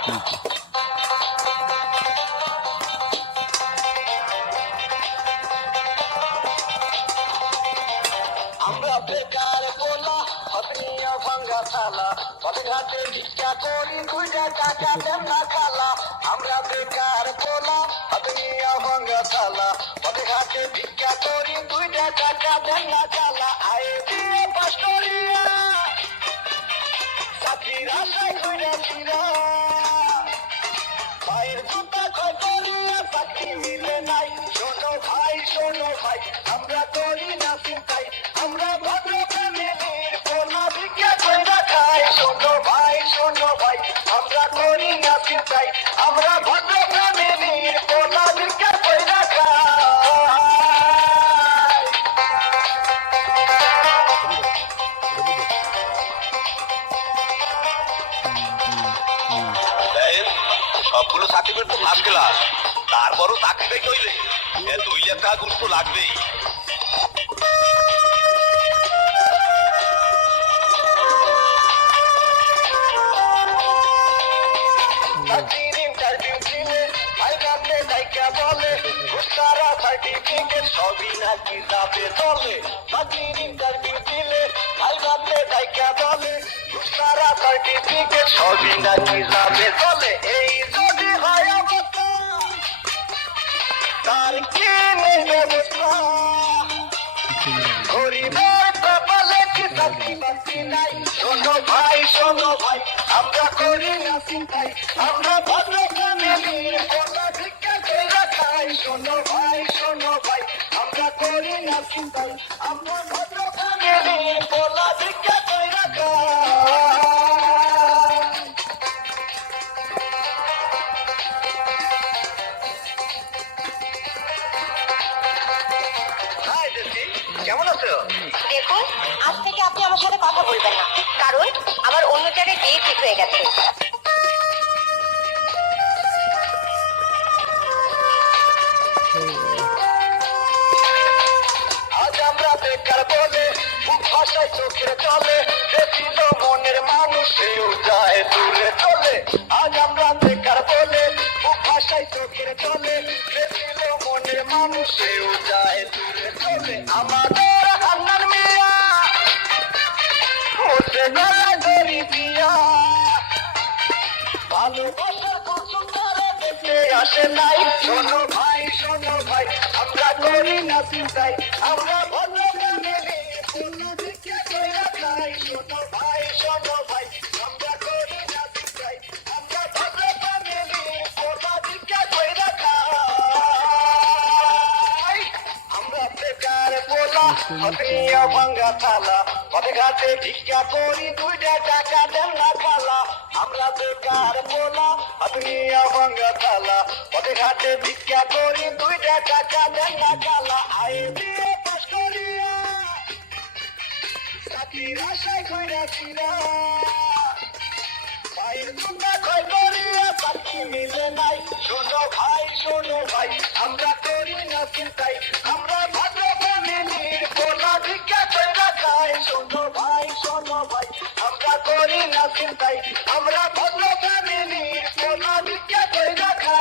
আমরা বেকার পোলা হতনিয়া ভাঙ্গা থালা পথে ঘাটে ভিক্ষা করি 2 টাকা দেন না খালা। আমরা বেকার পোলা হতনিয়া ভাঙ্গা থালা পথে ঘাটে ভিক্ষা করি 2 টাকা দেন না খালা। আয়ে দিয়ে পাস করিয়া চাকরির আশায় ঘুরে ফিরা ভাইয়ের জুতা ক্ষয় করিয়া চাকরি মিলে নাই। শোনো ভাই আমরা করি না চিন্তাই, আমরা ভদ্র ফ্যামিলির পোলা ভিক্ষা কইরা খাই। শোনো ভাই আমরা করি না চিন্তাই, আমরা ভদ্র ফ্যামিলির পোলা ভিক্ষা কইরা খাই। সবগুলো সার্টিফিকেট তো ফার্স্ট ক্লাস, তারপরও চাকরি পেতে হইলে 2 লাখ টাকা গুরুত্ব লাগবেই। ইন্টারভিউ দিলে ভাইরাতে ডাইকা বলে ঘুষতারা সার্টিফিকেট সবই নাকি যাবে চলে। চাকরির ইন্টারভিউ দিলে ভাইরাতে ডাইকা বলে ঘুষতারা সার্টিফিকেট সবই নাকি যাবে চলে। এই যদি হয় অবস্থা তার কি নেই ব্যবস্থা, গরিবের কপালে কি চাকরি বাকরি নাই। শোনো ভাই আমরা করি না চিন্তাই, আমরা ভদ্র ফ্যামিলির পোলা ভিক্ষা কইরা খাই। শোনো ভাই আমরা করি না চিন্তাই, আমরা ভদ্র ফ্যামিলির পোলা ভিক্ষা কইরা খাই। কেমন আছো? দেখুন, আজ থেকে আপনি আমার সাথে কথা বলবেন না, কারণ আমার অন্য জায়গায় বিয়ে ঠিক হয়ে গেছে। আজ আমরা বেকার বলে মুখ ভাষায় চোখের চলে, দেখিল মনের মানুষ সেও যায় দূরে চলে। আজ আমরা বেকার বলে মুখ ভাষায় চোখের চলে, দেখিল মনের মানুষ সেও যায় দূরে চলে। আমাদের হান্নান মিয়া মরতে গলা গরিবিয়া, ভালোবাসার কুসুম তারা দেখতে আসে নাই। শোনো ভাই আমরা করি না চিন্তাই, আমরা ভদ্র ফ্যামিলির পোলা ভিক্ষা কইরা খাই। শোনো ভাই আমরা করি না চিন্তাই, আমরা ভদ্র ফ্যামিলির পোলা ভিক্ষা কইরা খাই। আমরা বেকার পোলা হতনিয়া ভাঙ্গা থালা পথে ঘাটে ভিক্ষা করি 2 টাকা দেন না খালা। আমরা বেকার পোলা হতনিয়া ভাঙ্গা থালা পথে ঘাটে ভিক্ষা করি 2 টাকা দেন না খালা। আয়ে দিয়ে পাস করিয়া চাকরির আশায় ঘুরে ফিরা ভাইয়ের জুতা ক্ষয় করিয়া চাকরি মিলে নাই। শোনো ভাই আমরা করি না চিন্তাই, আমরা ভদ্র ফ্যামিলির পোলা ভিক্ষা কইরা খাই। শোনো ভাই আমরা করি না চিন্তাই, আমরা ভদ্র ফ্যামিলির পোলা ভিক্ষা কইরা খাই।